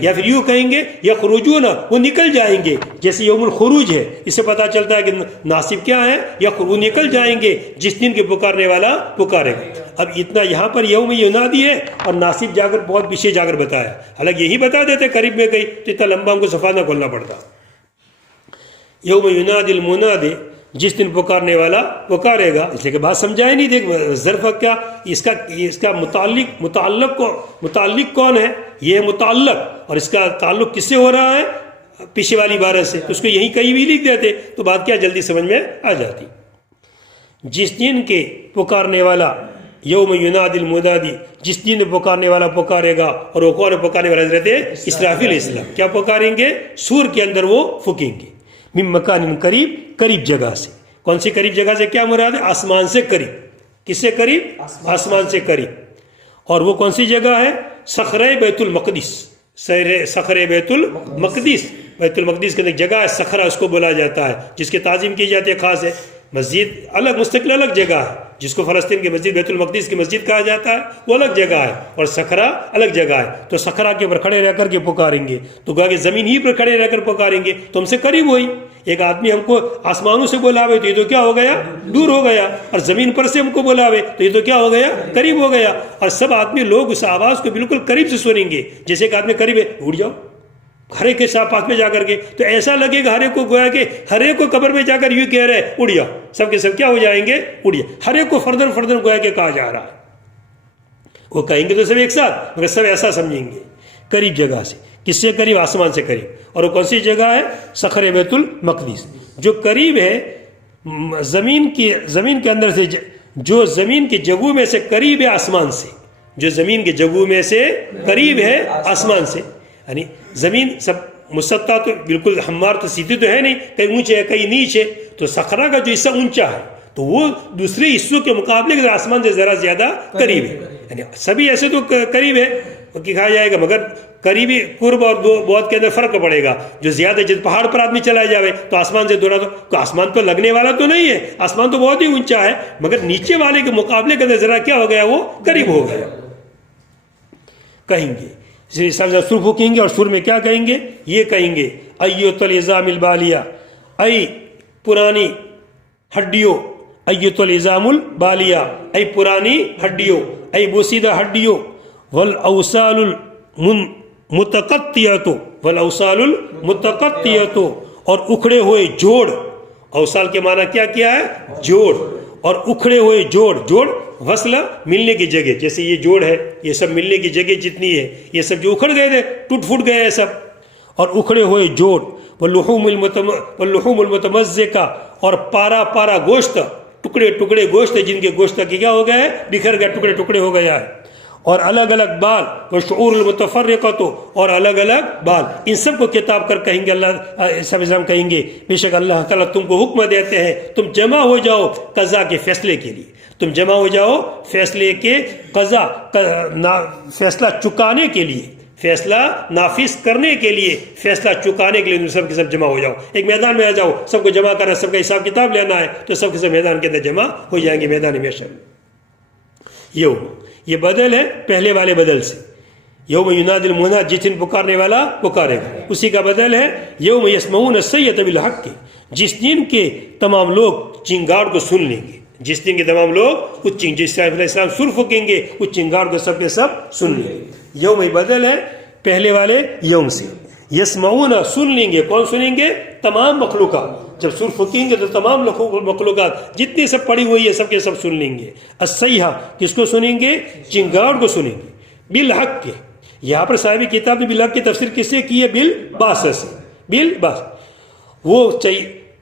یا پھر یوں کہیں گے یخرجون, وہ نکل جائیں گے. جیسے یوم الخروج ہے, اس سے پتہ چلتا ہے کہ ناصب کیا ہے, وہ نکل جائیں گے جس دن کے پکارنے والا پکارے گا. اب اتنا یہاں پر یوم ینادی ہے اور ناصب جا کر بہت پیچھے جا کر بتایا, حالانکہ یہی بتا دیتے قریب میں گئی تو اتنا لمبا ہم کو صفحہ نہ کھولنا پڑتا. یوم ینادی المنادی, جس دن پکارنے والا پکارے گا, اس لیے کہ بات سمجھائے نہیں. دیکھ ظرف کیا, اس کا متعلق کون ہے, یہ متعلق, اور اس کا تعلق کس سے ہو رہا ہے, پیچھے والی عبارت سے. تو اس کو یہیں کہیں بھی لکھ دیتے تو بات کیا جلدی سمجھ میں آ جاتی. جس دن کے پکارنے والا یوم ینادی المنادی، جس دن پکارنے والا پکارے گا، اور وہ کون پکارنے والا؟ حضرت اسرافیل علیہ السلام. کیا پکاریں گے؟ سور کے اندر وہ پھونکیں گے. من مکان قریب، قریب جگہ سے. کون سی قریب جگہ سے کیا مراد ہے؟ آسمان سے قریب. کس سے قریب؟ آسمان سے قریب. اور وہ کون سی جگہ ہے؟ صخرہ بیت المقدس. صخرہ بیت المقدس، بیت المقدس کے اندر جگہ ہے صخرہ، اس کو بولا جاتا ہے، جس کی تعظیم کی جاتی ہے خاص ہے. مسجد الگ مستقل الگ جگہ ہے، جس کو فلسطین کی مسجد بیت المقدس کی مسجد کہا جاتا ہے، وہ الگ جگہ ہے، اور صخرہ الگ جگہ ہے. تو صخرہ کے اوپر کھڑے رہ کر کے پکاریں گے، تو کہا کہ زمین ہی پر کھڑے رہ کر پکاریں گے تو ہم سے قریب ہوئی. ایک آدمی ہم کو آسمانوں سے بلاوے تو یہ تو کیا ہو گیا؟ دور ہو گیا. اور زمین پر سے ہم کو بلاوے تو یہ تو کیا ہو گیا؟ قریب ہو گیا. اور سب آدمی لوگ اس آواز کو بالکل قریب سے سنیں گے. جیسے ایک آدمی قریب ہے، اٹھ جاؤ ہر ایک کے ساتھ پاس میں جا کر کے، تو ایسا لگے گا ہر ایک کو گویا کہ ہر ایک کو قبر میں جا کر یوں کہہ رہے اڑ جاؤ. سب کے سب کیا ہو جائیں گے؟ اڑ جاؤ. ہر ایک کو فردن فردن گویا کہ کہا جا رہا ہے. وہ کہیں گے تو سب ایک ساتھ، مگر سب ایسا سمجھیں گے. قریب جگہ سے، کس سے قریب؟ آسمان سے قریب. اور وہ کون سی جگہ ہے؟ صخرہ بیت المقدس، جو قریب ہے زمین کے اندر سے، جو زمین کی جگہوں میں سے قریب ہے آسمان سے. جو زمین کی جگہوں میں سے قریب ہے آسمان سے، یعنی زمین سب مسطح تو بالکل ہموار تو سیدھی تو ہے نہیں، کہیں اونچے ہے کہیں نیچے. تو صخرہ کا جو حصہ اونچا ہے تو وہ دوسرے حصوں کے مقابلے آسمان سے ذرا زیادہ قریب ہے. یعنی سبھی ایسے تو قریب ہے کہ کہا جائے گا، مگر قریبی قرب اور بعد کے اندر فرق پڑے گا. جو زیادہ جس پہاڑ پر آدمی چلا جاوے تو آسمان سے دورا، تو آسمان تو لگنے والا تو نہیں ہے، آسمان تو بہت ہی اونچا ہے، مگر نیچے والے کے مقابلے کے اندر ذرا کیا ہو گیا؟ وہ قریب ہو گیا. کہیں گے سر پھونکیں گے، اور سر میں کیا کہیں گے؟ یہ کہیں گے ایت العظام البالیہ، ای پرانی ہڈیوں، ایت العظام البالیہ، ای پرانی ہڈیوں، ای بوسیدہ ہڈیوں، والاوصال المتقطعۃ، والاوصال المتقطعۃ، اور اکھڑے ہوئے جوڑ. اوصال کے معنی کیا کیا ہے؟ جوڑ. اور اکھڑے ہوئے جوڑ، جوڑ وصلہ ملنے کی جگہ، جیسے یہ جوڑ ہے، یہ سب ملنے کی جگہ جتنی ہے، یہ سب جو اکھڑ گئے تھے ٹوٹ پھوٹ گئے ہیں سب. اور اکھڑے ہوئے جوڑ، واللحوم المتمزقہ، اور پارا پارا گوشت، ٹکڑے ٹکڑے گوشت جن کے گوشت کی کیا ہو گیا ہے؟ بکھر گیا، ٹکڑے ٹکڑے ہو گیا ہے. اور الگ الگ بال، والشعور المتفرقۃ، اور الگ الگ بال. ان سب کو کتاب کر کہیں گے اللہ سب اسلام کہیں گے بے شک اللہ تعالیٰ تم کو حکم دیتے ہیں تم جمع ہو جاؤ قضا کے فیصلے کے لیے. تم جمع ہو جاؤ فیصلے کے قضا، فیصلہ چکانے کے لیے، فیصلہ نافذ کرنے کے لیے، فیصلہ چکانے کے لیے. تم سب کے سب جمع ہو جاؤ، ایک میدان میں آ جاؤ. سب کو جمع کرنا، سب کا حساب کتاب لینا ہے، تو سب کے سب میدان کے اندر جمع ہو جائیں گے، میدان محشر میں. یہ بدل ہے پہلے والے بدل سے. یوم ینادی المنادی، جس دن پکارنے والا پکارے گا، اسی کا بدل ہے یوم یسمعون الصیحۃ بالحق، جس دن کے تمام لوگ چنگاڑ کو سن لیں گے. جس دن کے تمام لوگ اس جس علیہ السلام سر پھونکیں گے اس چنگاڑ کو سب کے سب سن لیں گے. یوم بدل ہے پہلے والے یوم سے. یسمعون سن لیں گے، کون سنیں گے؟ تمام مخلوقات. جب سر پھونکیں گے تو تمام مخلوقات جتنی سب پڑی ہوئی ہے سب کے سب سن لیں گے. الصیحہ کس کو سنیں گے؟ چنگاڑ کو سنیں گے. بالحق کے، یہاں پر صاحب کتاب نے بالحق کی تفسیر کس سے کی ہے؟ بالباس سے. بالباس،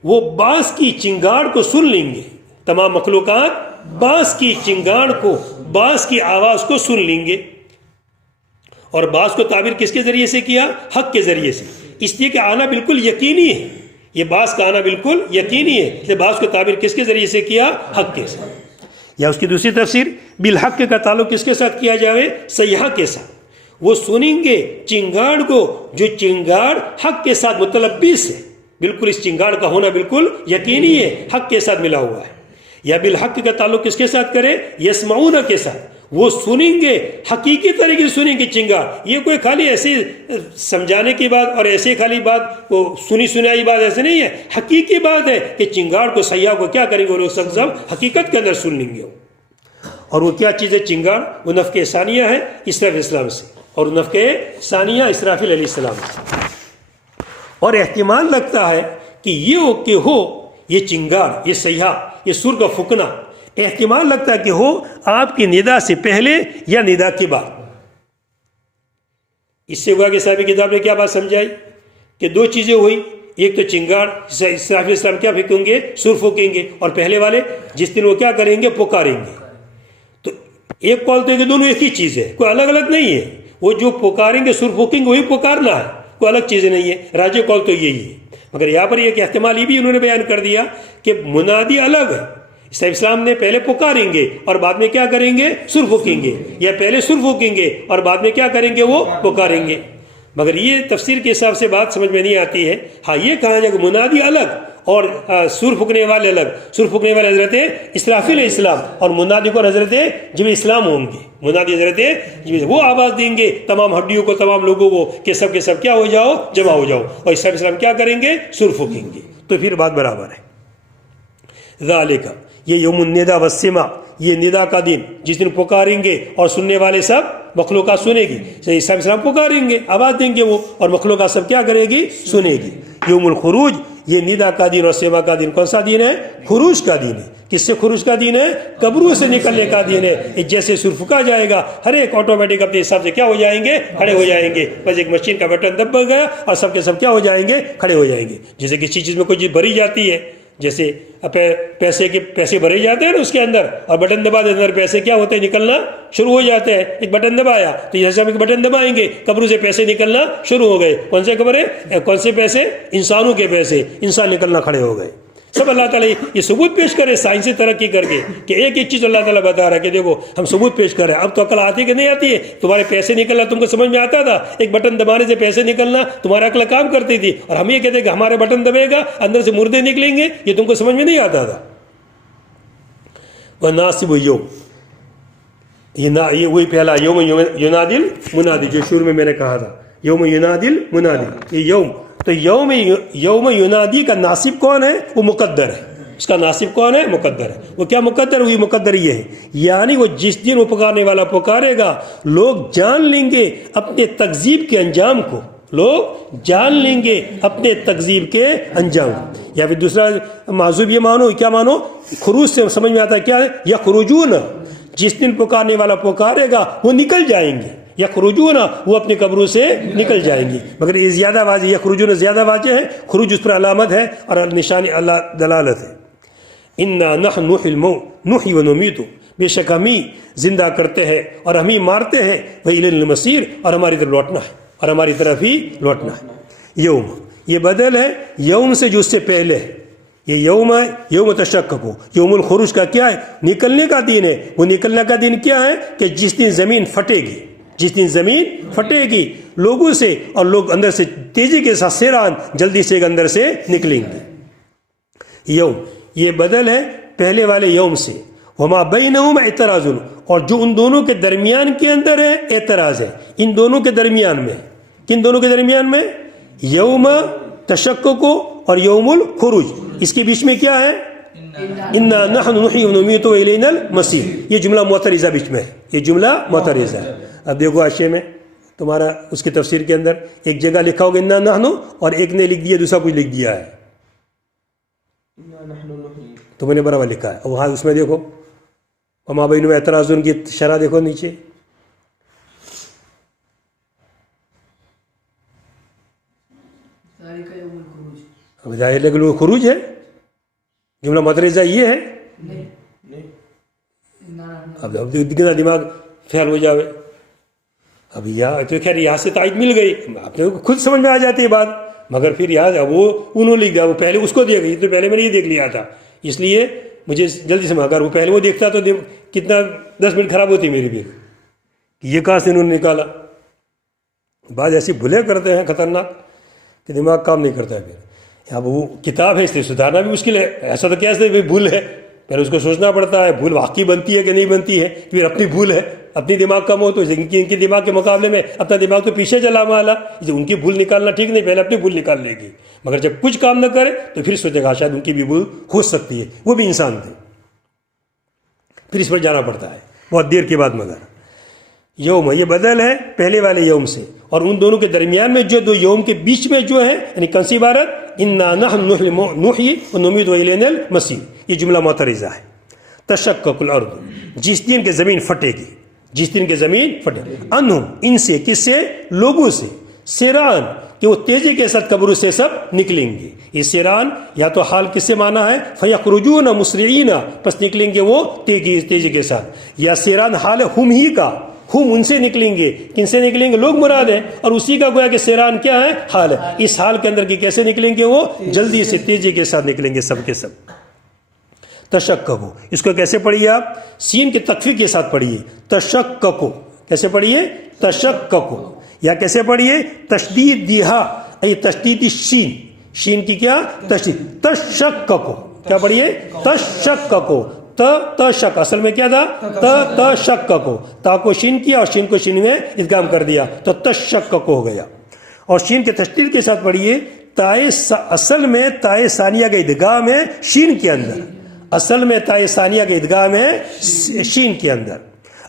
وہ باس کی چنگاڑ کو سن لیں گے. تمام مخلوقات باس کی چنگاڑ کو، باس کی آواز کو سن لیں گے. اور باس کو تعبیر کس کے ذریعے سے کیا؟ حق کے ذریعے سے، اس لیے کہ آنا بالکل یقینی ہے. یہ باس کا آنا بالکل یقینی ہے، اس لیے باس کو تعبیر کس کے ذریعے سے کیا؟ حق کے ساتھ. یا اس کی دوسری تفسیر بالحق کا تعلق کس کے ساتھ کیا جاوے؟ سیاح کے ساتھ. وہ سنیں گے چنگاڑ کو جو چنگاڑ حق کے ساتھ متلبس ہے، بالکل اس چنگاڑ کا ہونا بالکل یقینی ہے، حق کے ساتھ ملا ہوا ہے. یا بالحق کا تعلق کس کے ساتھ کرے؟ یسمعون کے ساتھ. وہ سنیں گے حقیقی طریقے سے سنیں گے چنگاڑ. یہ کوئی خالی ایسی سمجھانے کی بات اور ایسے خالی بات وہ سنی سنائی بات ایسے نہیں ہے، حقیقی بات ہے کہ چنگاڑ کو سیاح کو کیا کریں گے؟ وہ لوگ سب حقیقت کے اندر سن لیں گے. اور وہ کیا چیز ہے چنگاڑ؟ وہ نفخ ثانیہ ہے اسرافیل السلام سے، اور نفخ ثانیہ اسرافیل علیہ السلام سے. اور احتمال لگتا ہے کہ یہ چنگاڑ، یہ سیاح، یہ سر کا پھونکنا احتمال لگتا ہے کہ ہو آپ کی ندا سے پہلے یا ندا کے بعد. اس سے ہوا کہ صاحب کتاب نے کیا بات سمجھائی کہ دو چیزیں ہوئی. ایک تو چنگاڑ اسرافیل السلام کیا پھینکیں گے؟ سر پھونکیں گے. اور پہلے والے جس دن وہ کیا کریں گے؟ پکاریں گے. تو ایک قول تو ہے کہ دونوں ایک ہی چیز ہے، کوئی الگ الگ نہیں ہے. وہ جو پکاریں گے سر پھونکیں گے وہی پکارنا ہے، کوئی الگ چیزیں نہیں ہے. راجح قول تو یہی ہے. مگر یہاں پر ایک احتمال یہ بھی انہوں نے بیان کر دیا کہ منادی الگ ہے. اسلام نے پہلے پکاریں گے اور بعد میں کیا کریں گے؟ سر پھونکیں گے، یا پہلے سر پھونکیں گے اور بعد میں کیا کریں گے؟ وہ پکاریں گے. مگر یہ تفسیر کے حساب سے بات سمجھ میں نہیں آتی ہے. ہاں یہ کہا جائے کہ منادی الگ اور سر پھونکنے والے الگ. سر پھونکنے والے حضرت اسرافیل علیہ السلام اور منادی کو حضرت جبریل اسلام ہوں گے. منادی حضرت جبریل وہ آواز دیں گے تمام ہڈیوں کو، تمام لوگوں کو کہ سب کے سب کیا ہو جاؤ، جمع ہو جاؤ. اور عیسیٰ علیہ السلام کیا کریں گے؟ سر پھونکیں گے. تو پھر بات برابر ہے. ذالک یہ یوم الندا والسماع، یہ ندا کا دن جس دن پکاریں گے اور سننے والے سب مخلوقات سنے گی. عیسیٰ علیہ السلام پکاریں گے، آواز دیں گے وہ، اور مخلوقات سب کیا کرے گی؟ سنے گی. یوم الخروج، یہ ندا کا دن اور سما کا دن کون سا دن ہے؟ خروج کا دن ہے. کس سے خروج کا دن ہے؟ قبروں سے نکلنے کا دن ہے. جیسے سر پھونکا جائے گا ہر ایک آٹومیٹک اپنے حساب سے کیا ہو جائیں گے؟ کھڑے ہو جائیں گے. بس ایک مشین کا بٹن دبا گیا اور سب کے سب کیا ہو جائیں گے؟ کھڑے ہو جائیں گے. جیسے کسی چیز میں کوئی چیز بھری جاتی ہے، جیسے پیسے بھرے جاتے ہیں نا اس کے اندر، اور بٹن دبا دے اندر پیسے کیا ہوتے ہیں؟ نکلنا شروع ہو جاتے ہیں. ایک بٹن دبایا تو جیسے ہم ایک بٹن دبائیں گے قبروں سے پیسے نکلنا شروع ہو گئے. کون سے قبریں؟ کون سے پیسے؟ انسانوں کے پیسے. انسان نکلنا کھڑے ہو گئے. سب اللہ تعالیٰ یہ ثبوت پیش کرے سائنسی ترقی کر کے کہ ایک ایک چیز اللہ تعالیٰ بتا رہا ہے کہ دیکھو ہم ثبوت پیش کر رہے ہیں. اب تو عقل آتی کہ نہیں آتی ہے؟ تمہارے پیسے نکلنا تم کو سمجھ میں آتا تھا؟ ایک بٹن دبانے سے پیسے نکلنا تمہارا عقل کام کرتی تھی، اور ہم یہ کہتے ہیں کہ ہمارے بٹن دبے گا اندر سے مردے نکلیں گے. یہ تم کو سمجھ میں نہیں آتا تھا. وَنَاصِبُ یوم، یہ وہی پہلا یوم ینادل منادی جو شروع میں نے کہا تھا. یوم ینادل منادی، یہ یوم تو یوم ینادی کا ناصب کون ہے؟ وہ مقدر ہے. اس کا ناصب کون ہے؟ مقدر ہے. وہ کیا مقدر ہوئی؟ مقدر یہ ہے یعنی وہ جس دن وہ پکارنے والا پکارے گا لوگ جان لیں گے اپنے تکذیب کے انجام کو. لوگ جان لیں گے اپنے تکذیب کے انجام. یا پھر دوسرا معذوب یہ مانو، کیا مانو؟ خروج سے سمجھ میں آتا ہے کیا ہے؟ یا خروجون، جس دن پکارنے والا پکارے گا وہ نکل جائیں گے. یا خروجون، وہ اپنے قبروں سے نکل جائیں گے. مگر یہ زیادہ واضح، یا خروجون زیادہ واضح ہے. خروج اس پر علامت ہے اور نشانی اللہ دلالت ہے. انا نحن نحیی و نمیت، بے شک ہم ہی زندہ کرتے ہیں اور ہم ہی مارتے ہیں. وإلینا المصیر، اور ہماری طرف لوٹنا ہے، اور ہماری طرف ہی لوٹنا ہے. یوم یہ بدل ہے یوم سے جو اس سے پہلے ہے. یہ یوم ہے یوم تشقق. یوم الخروج کا کیا ہے؟ نکلنے کا دن ہے. وہ نکلنے کا دن کیا ہے؟ کہ جس دن زمین پھٹے گی، جس دن زمین پھٹے گی لوگوں سے، اور لوگ اندر سے تیزی کے ساتھ سیران جلدی سے اندر سے نکلیں گے. یوم یہ بدل ہے پہلے والے یوم سے. وما بینہم اعتراض، اور جو ان دونوں کے درمیان کے اندر ہے اعتراض ہے. ان دونوں کے درمیان میں، کن دونوں کے درمیان میں؟ یوم تشقق اور یوم الخروج. اس کے بیچ میں کیا ہے؟ انا نحن نحیی و نمیت والینا المصیر. یہ جملہ معترضہ بیچ میں ہے. یہ جملہ معترضہ ہے. اب دیکھو حاشیے میں تمہارا اس کی تفسیر کے اندر ایک جگہ لکھا ہوگا انا نحن، اور ایک نے لکھ دیا دوسرا کچھ لکھ دیا ہے. تو میں نے برابر لکھا ہے. اور وہاں اس میں دیکھو وما بینہم اعتراض کی شرح دیکھو نیچے. اب ظاہر ہے کہ وہ خروج ہے. جملہ معترضہ یہ ہے. اب کتنا دماغ فیل ہو جاوے. اب یہاں تو خیر یہاں سے تائید مل گئی، اپنے خود سمجھ میں آ جاتی ہے بات. مگر پھر یہاں وہ انہوں لکھ گیا، وہ پہلے اس کو دیکھ گئی تو پہلے میں نے یہ دیکھ لیا تھا، اس لیے مجھے جلدی سے. اگر وہ پہلے وہ دیکھتا تو کتنا 10 منٹ خراب ہوتی میری بھی کہ یہ کہاں سے انہوں نے نکالا. بعض ایسی بھولیں کرتے ہیں خطرناک کہ دماغ کام نہیں کرتا ہے. پھر اب وہ کتاب ہے اس لیے سدھارنا بھی مشکل ہے. ایسا تو کیسے بھول ہے، پہلے اس کو سوچنا پڑتا ہے بھول واقعی بنتی ہے کہ نہیں بنتی ہے. پھر اپنی بھول ہے، اپنی دماغ کم ہو تو ان کی دماغ کے مقابلے میں اپنا دماغ تو پیچھے چلا مالا. ان کی بھول نکالنا ٹھیک نہیں، پہلے اپنی بھول نکال لے گی. مگر جب کچھ کام نہ کرے تو پھر سوچے گا شاید ان کی بھی بھول ہو سکتی ہے، وہ بھی انسان تھے. پھر اس پر جانا پڑتا ہے بہت دیر کے بعد. مگر یوم یہ بدل ہے پہلے والے یوم سے، اور ان دونوں کے درمیان میں جو دو یوم کے بیچ میں جو ہے یعنی کون سی عبارت؟ انا نحن نحیی و نمیت والینا المصیر. یہ جملہ معترضہ ہے. تشقق الارض، جس دن کے زمین پھٹے گی، جس دن کے زمین پھٹے. انہم ان سے، کس سے؟ لوگوں سے. سیران کہ وہ تیزی کے ساتھ قبروں سے سب نکلیں گے. یہ سیران یا تو حال کس سے مانا ہے فیخرجون مسرعین، پس نکلیں گے وہ تیزی کے ساتھ، یا سیران حال ہم ہی کا، ہم ان سے نکلیں گے. کن سے نکلیں گے؟ لوگ مراد ہیں، اور اسی کا گویا کہ سیران کیا ہے؟ حال ہے. اس حال کے اندر کی کیسے نکلیں گے؟ وہ جلدی سے تیزی کے ساتھ نکلیں گے سب کے سب. تشککو، اس کو کیسے پڑھیے آپ؟ سین کی تخفیف کے ساتھ پڑھیے، تشککو. کیسے پڑھیے؟ تشککو. یا کیسے پڑھیے؟ تشدید دیہا، ای تشدید شین، شین کی کیا؟ تشدید. تشککو. کیا پڑھیے؟ تشککو. تشک اصل میں کیا تھا؟ تشککو. تا کو شین کیا اور شین کو شین میں ادغام کر دیا تو تشککو ہو گیا. اور شین کے تشدید کے ساتھ پڑھیے تائے، اصل میں تائے ثانیہ کا ادغام ہے شین کے اندر، اصل میں تائے ثانیہ کا ادغام ہے شین کے اندر.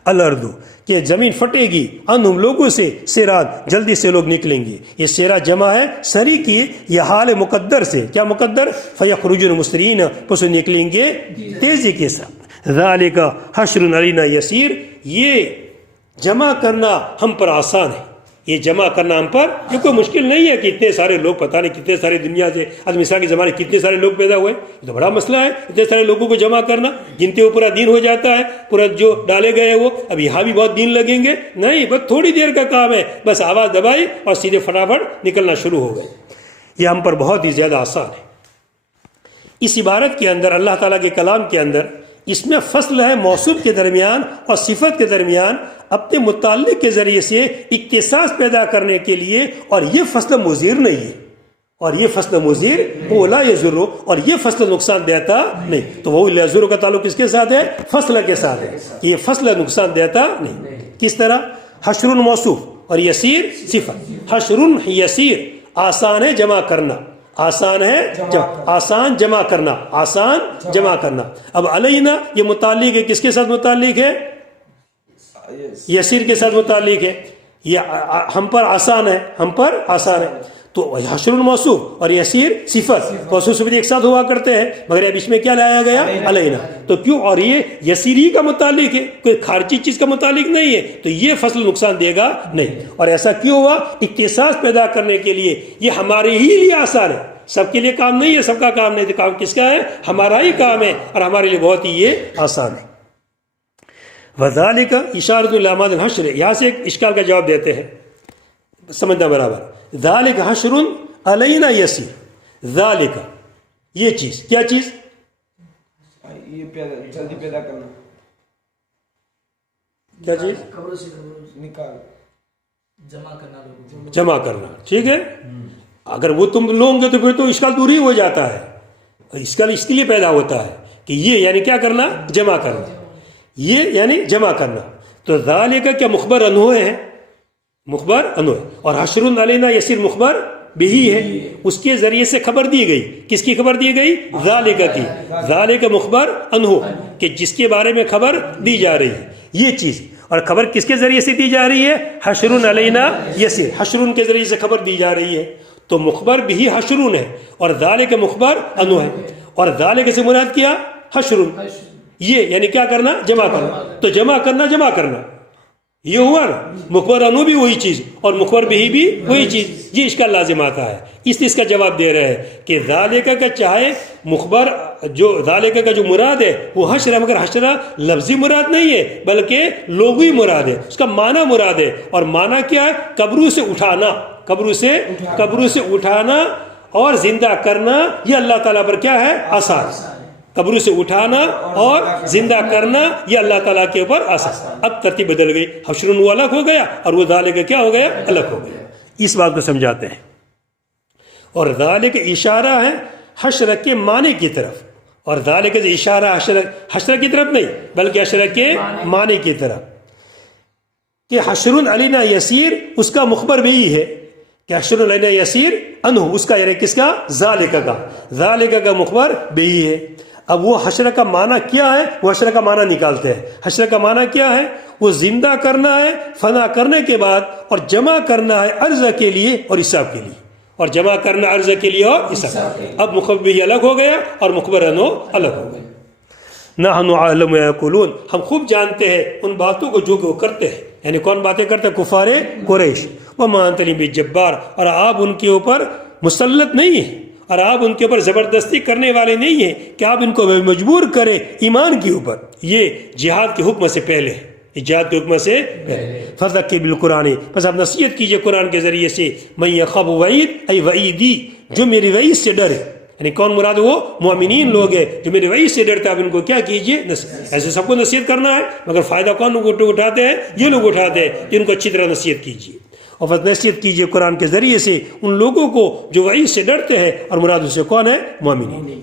الردو، کہ زمین پھٹے گی، انہم لوگوں سے، سیران جلدی سے لوگ نکلیں گے. یہ سیرا جمع ہے سری کی، یہ حال مقدر سے. کیا مقدر؟ فیخرجون مسرعین، پس نکلیں گے تیزی کے ساتھ. ذالک حشر علینا یسیر، یہ جمع کرنا ہم پر آسان ہے. یہ جمع کرنا ہم پر یہ کوئی مشکل نہیں ہے کہ اتنے سارے لوگ، پتہ نہیں کتنے سارے دنیا سے آج مثال کے زمانے کتنے سارے لوگ پیدا ہوئے. یہ تو بڑا مسئلہ ہے اتنے سارے لوگوں کو جمع کرنا، گنتے ہوئے پورا دین ہو جاتا ہے، پورا جو ڈالے گئے وہ. اب یہاں بھی بہت دین لگیں گے؟ نہیں، بس تھوڑی دیر کا کام ہے، بس آواز دبائی اور سیدھے فٹافٹ نکلنا شروع ہو گئے. یہ ہم پر بہت ہی زیادہ آسان ہے. اس عبارت کے اندر اللہ تعالیٰ کے کلام کے اندر اس میں فصل ہے موصوف کے درمیان اور صفت کے درمیان اپنے متعلق کے ذریعے سے اختصاص پیدا کرنے کے لیے. اور یہ فصل مضر نہیں ہے، اور یہ فصل مضر وہ لا یضر، اور یہ فصل نقصان دیتا نہیں. تو وہ لا یضر کا تعلق کس کے ساتھ ہے؟ فصل کے ساتھ ہے. یہ فصل نقصان دیتا نہیں. کس طرح؟ حشر موصوف اور یسیر صفت. حشر یسیر، آسان ہے جمع کرنا، آسان ہے آسان جمع کرنا، آسان جمع کرنا. اب علینا یہ متعلق ہے، کس کے ساتھ متعلق ہے؟ یسیر کے ساتھ متعلق ہے. یہ ہم پر آسان ہے، ہم پر آسان ہے. تو حشر الموصوف اور یسیر صفت، موصوف صفت ایک ساتھ ہوا کرتے ہیں، مگر اب اس میں کیا لایا گیا؟ علینا. تو کیوں؟ اور یہ یسیری کا متعلق ہے، کوئی خارجی چیز کا متعلق نہیں ہے، تو یہ فصل نقصان دے گا نہیں. اور ایسا کیوں ہوا؟ اختصاص پیدا کرنے کے لیے. یہ ہمارے ہی لیے آسان ہے، سب کے لیے کام نہیں ہے، سب کا کام نہیں. کام کس کا ہے؟ ہمارا ہی کام ہے، اور ہمارے لیے بہت ہی یہ آسان ہے. وذالک اشارۃ الی ماضی الحشر، یہاں سے ایک اشکال کا جواب دیتے ہیں، سمجھنا برابر. ذالک حشر علینا یسیر، ذالک یہ چیز، کیا چیز؟ یہ جلدی پیدا کرنا. کیا چیز؟ نکال، جمع کرنا. ٹھیک ہے، اگر وہ تم لوگ گے تو پھر تو اشکال دور ہی ہو جاتا ہے. اشکال اس کے لیے پیدا ہوتا ہے کہ یہ یعنی کیا کرنا؟ جمع کرنا. یہ یعنی جمع کرنا. تو ذالک کیا مخبر انہو ہے، مخبر انہو ہے. اور حشر علینا یسیر مخبر بھی ہے، اس کے ذریعے سے خبر دی گئی. کس کی خبر دی گئی؟ ذالک کی. ذالک مخبر انہو، کہ جس کے بارے میں خبر دی جا رہی ہے یہ چیز. اور خبر کس کے ذریعے سے دی جا رہی ہے؟ حشر علینا یسیر، حشر کے ذریعے سے خبر دی جا رہی ہے. تو مخبر بھی حشر ہے اور ذالک مخبر انہو ہے. اور ذالک سے مراد کیا؟ حشر. یہ یعنی کیا کرنا؟ جمع کرنا. تو جمع کرنا، جمع کرنا یہ ہوا نا. مخبر انو بھی وہی چیز اور مخبر بھی وہی چیز. یہ اشکال لازم آتا ہے. اس کا جواب دے رہے ہیں کہ ذالک کا چاہے مخبر، جو ذالک کا جو مراد ہے وہ حشر ہے، مگر حشر لفظی مراد نہیں ہے بلکہ لغوی مراد ہے، اس کا معنی مراد ہے. اور معنی کیا ہے؟ قبروں سے اٹھانا، قبروں سے اٹھانا اور زندہ کرنا. یہ اللہ تعالیٰ پر کیا ہے؟ آسان. قبروں سے اٹھانا اور زندہ کرنا یہ اللہ تعالیٰ کے اوپر آسان. اب ترتیب بدل گئی، حشر وہ الگ ہو گیا اور وہ ذالک کیا ہو گیا؟ الگ ہو گیا. اس بات کو سمجھاتے ہیں. اور ذالک اشارہ ہے حشر کے معنی کی طرف. اور ذالک اشارہ حشر کی طرف نہیں بلکہ حشر کے معنی کی طرف، کہ حشر علینا یسیر اس کا مخبر بھی ہے، کہ حشر علینا یسیر انہو اس کا یعنی کس کا؟ ذالک کا. ذالک کا مخبر بھی ہے. اب وہ حشر کا معنی کیا ہے؟ وہ حشر کا معنی نکالتے ہیں. حشر کا معنی کیا ہے؟ وہ زندہ کرنا ہے فنا کرنے کے بعد، اور جمع کرنا ہے عرض کے لیے اور حساب کے لیے. اور جمع کرنا عرض کے لیے اور حساب. اب مخبر بھی الگ ہو گیا اور مخبر انو الگ ہو گیا. نحن عالم یقولون، ہم خوب جانتے ہیں ان باتوں کو جو کہ وہ کرتے ہیں. یعنی کون باتیں کرتے ہیں؟ کفار قریش. وما انت علیہم بجبار، اور آپ ان کے اوپر مسلط نہیں ہیں، اور آپ ان کے اوپر زبردستی کرنے والے نہیں ہیں کہ آپ ان کو مجبور کریں ایمان کے اوپر. یہ جہاد کے حکم سے پہلے ہے، جہاد کے حکم سے پہلے. فذکر بالقرآن، بس آپ نصیحت کیجئے قرآن کے ذریعے سے. من یخاف وعید ای وعیدی، جو میری وعید سے ڈرے، یعنی کون مراد؟ وہ مومنین لوگ ہیں جو میرے وعید سے ڈرتے. آپ ان کو کیا کیجئے؟ ایسے سب کو نصیحت کرنا ہے، مگر فائدہ کون لوگ اٹھاتے ہیں؟ یہ لوگ اٹھاتے ہیں. ان کو اچھی طرح نصیحت کیجئے، اور بس نصیحت کیجئے قرآن کے ذریعے سے ان لوگوں کو جو وعید سے ڈرتے ہیں، اور مراد اس سے کون ہے؟ مومنین.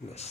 بس.